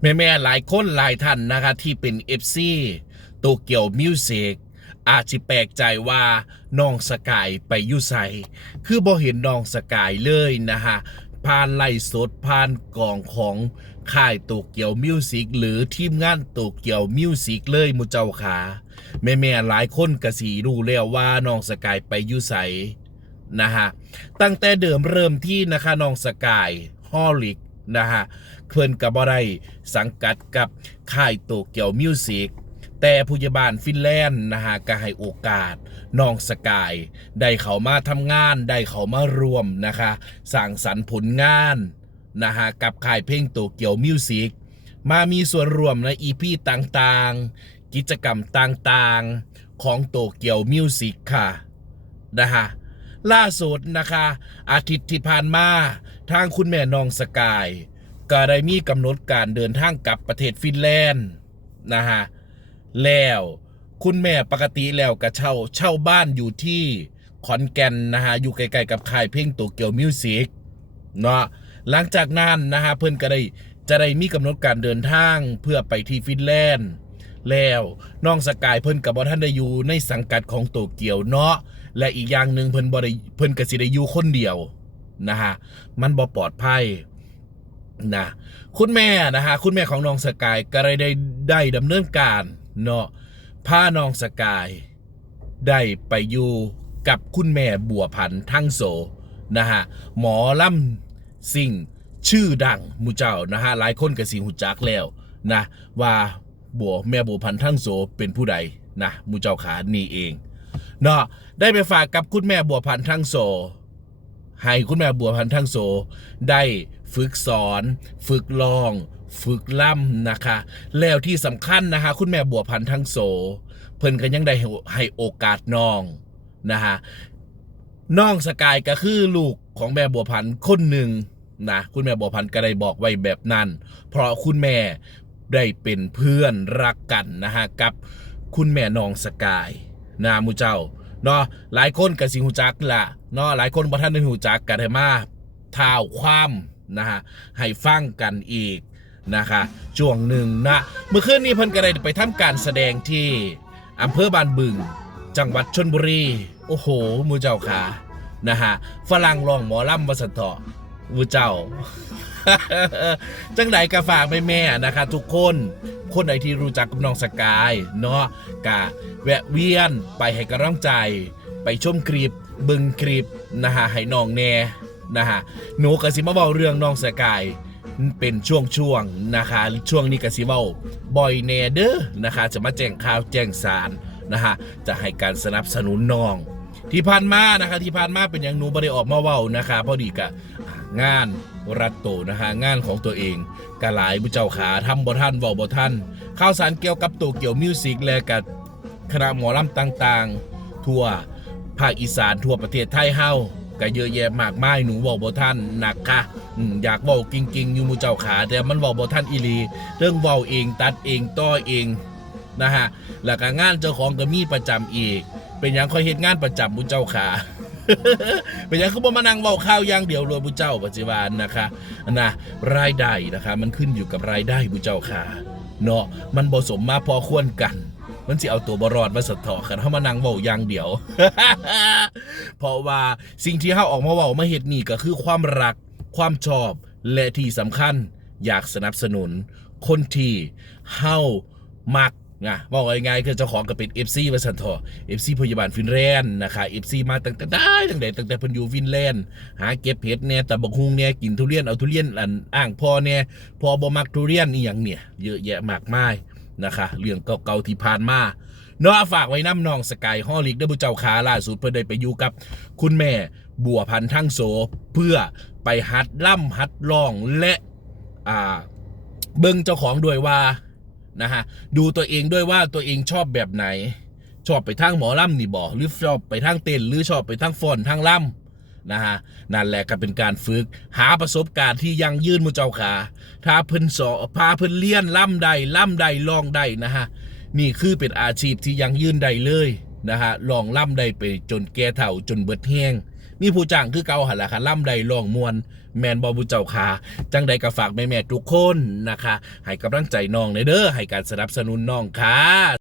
แม่แม่ๆหลายคนหลายท่านนะคะที่เป็น FC โตเกียวมิวสิกอาจจะแปลกใจว่าน้องสกายไปอยุไสคือบ่เห็นน้องสกายเลยนะฮะผ่านไล่สดผ่านกล่องของค่ายโตเกียวมิวสิกหรือทีมงานโตเกียวมิวสิกเลยมูเจ้าขาแม่แม่ๆหลายคนกระสีรู้แล้วว่าน้องสกายไปอยุไสนะฮะตั้งแต่เดิมเริ่มที่นะคะน้องสกายฮอลลิก นะฮะเพื่อนกับบ่ได้สังกัดกับค่ายโตเกียวมิวสิกแต่ผู้ใหญ่บ้านฟินแลนด์นะฮะก็ให้โอกาสน้องสกาย ได้เขามาทำงาน ได้เขามารวมนะคะสร้างสรรค์ผลงานนะฮะกับค่ายเพลงโตเกียวมิวสิกมามีส่วนร่วมในอีพีต่างๆ กิจกรรมต่างๆ ของโตเกียวมิวสิกค่ะนะฮะ ล่าสุดนะคะ อาทิตย์ที่ผ่านมาทางคุณแม่น้องสกาย ก็ได้มีกำหนดการเดินทางกลับประเทศฟินแลนด์นะฮะแล้วคุณแม่ปกติแล้วก็เช่าเช่าบ้านอยู่ที่ขอนแก่นนะฮะอยู่ใกล้ๆกับค่ายเพลงโตเกียวมิวสิกเนาะหลังจากนั้นนะฮะเพื่อนก็ได้จะได้มีกำหนดการเดินทางเพื่อไปที่ฟินแลนด์ แล้วน้องสกายเพิ่นกับบอท่านได้อยู่ในสังกัดของโตเกียวเนาะและอีกอย่างหนึ่งเพิ่นบ่ได้เพิ่นก็สิได้อยู่คนเดียวนะฮะมันบ่ปลอดภัยนะคุณแม่นะฮะคุณแม่ของน้องสกายก็ได้ได้ได้ดำเนินการเนาะพาน้องสกายได้ไปอยู่กับคุณแม่บัวพันธ์ทั้งโสนะฮะหมอลำสิ่งชื่อดังมูเจ้านะฮะหลายคนก็สิหูจักแล้วนะว่า บัวแม่บัวพันธ์ทั้งโสเป็นผู้ใดนะมูเจ้าขานี่เองเนาะได้ไปฝากกับคุณแม่บัวพันธ์ทั้งโสให้คุณแม่บัวพันธ์ทั้งโสได้ฝึกสอน ฝึกลอง ฝึกล่ำนะคะ แล้วที่สำคัญนะคะ คุณแม่บัวพันธ์ทั้งโส เพิ่นก็ยังได้ให้โอกาสน้องนะฮะน้องสกายก็คือลูกของแม่บัวพันธ์คนหนึ่งนะคุณแม่บัวพันธ์ก็ได้บอกไว้แบบนั้น เพราะคุณแม่ ได้เป็นเพื่อนรักกันนะฮะกับคุณแม่น้องสกายนะมูเจ้าเนาะหลายคนกับสิหูจักละเนาะหลายคนบ่ท่านได้หูจักกันให้มาท้าวความนะฮะให้ฟังกันอีกนะคะช่วงหนึ่งนะเมื่อคืนนี้เพิ่นก็ได้ไปทำการแสดงที่อำเภอบานบึง จังหวัดชนบุรี โอ้โหมูเจ้าขานะฮะฝรั่งรองหมอลำวสันเถาะ มูเจ้า จังไดกะฝากแม่แม่ๆนะคะ ทุกคนคนไหนที่รู้จักกับน้องสกายเนาะกะแวะเวียนไปให้กำลังใจ ไปชมคลิปบึงคลิปนะฮะให้น้องแน่นะฮะหนูกะสิมาเบาเรื่องน้องสกายเป็นช่วงๆนะคะ ช่วงนี้กะสิเว้าบ่อยแน่เด้อนะคะ จะมาแจ้งข่าวแจ้งสารนะฮะจะให้การสนับสนุนน้อง ที่ผ่านมานะคะ ที่ผ่านมาเป็นอย่างหนูบ่ได้ออกมาเว้านะคะพอดีกะงานรัดโตนะฮะงานของตัวเองกะหลายบุเจ้าขาทำบ่ท่านเว้าบ่ท่านข่าวสารเกี่ยวกับโตเกี่ยวมิวสิกและกับคณะหมอลำต่างๆ ทั่วภาคอีสานทั่วประเทศไทยเฮาก็เยอะแยะมากมายหนูเว้าบ่ท่านหนักค่ะอยากเว้าจริงๆอยู่มูเจ้าขาแต่มันเว้าบ่ท่านอีลีเรื่องเว้าเองตัดเองต่อเองนะฮะแล้วก็งานเจ้าของก็มีประจำอีก เป็นอย่างคอยเฮ็ดงานประจำบุญเจ้าขาเป็นอย่างคือบ่มานั่งเว้าข้าวย่างเดียวรวยบุญเจ้าปัจจุบันนะคะนะรายได้นะคะมันขึ้นอยู่กับรายได้บุญเจ้าขาเนาะมันบ่สมมาพอควรกันมันสิเอาตัวบรอดมาสะเทาะกันเฮามานั่งเว้าอย่างเดียว เพราะว่าสิ่งที่เฮาออกมาเว้ามาเฮ็ดนี่ก็คือความรัก ความชอบ และที่สำคัญอยากสนับสนุน คนที่เฮามัก นะบอกง่ายๆคือเจ้าของก็เป็น FC ว่าสันทอ FC พยาบาลฟินแลนด์นะคะ FC มาตั้งแต่ได้ตั้งแต่ตั้งแต่เพิ่นอยู่ฟินแลนด์หาเก็บเห็ดเนี่ยแต่บักฮุงเนี่ยกินทุเรียนเอาทุเรียนอันอ่างพอเนี่ยพอบ่มักทุเรียนอีหยังเนี่ยเยอะแยะมากมายนะคะ เรื่องเก่าๆที่ผ่านมาเนาะฝากไว้น้ำนองสกายฮอลิกเด้บุเจ้าขาล่าสุดเพิ่นได้ไปอยู่กับ คุณแม่บัวพันธ์ทั้งโสเพื่อไปฮัดล่ำฮัดร้องและอ่าเบิ่งเจ้าของด้วยว่า นะฮะดูตัวเองด้วยว่าตัวเองชอบแบบไหน ชอบไปทางหมอล่ำนี่บ่หรือชอบไปทางเต้นหรือชอบไปทางฟอนทางล่ำนะฮะนั่นแหละก็เป็นการฝึกหาประสบการณ์ที่ยังยืนมุเจ้าขาถ้าเพิ่นสอพาเพิ่นเลี้ยนล่ำใดล่ำใดลองใดนะฮะนี่คือเป็นอาชีพที่ยังยืนใดเลยนะฮะลองล่ำใดไปจนแก่เฒ่าจนเบิดแห้ง มีผู้จ้างคือเก่าหันละค่ะล่ำใดลองมวนแมนบอบุเจ้าคาจังใดก็ฝากแม่แม่ทุกคนนะคะ ให้กำลังใจน้องในเด้อให้การสนับสนุนน้องค่ะ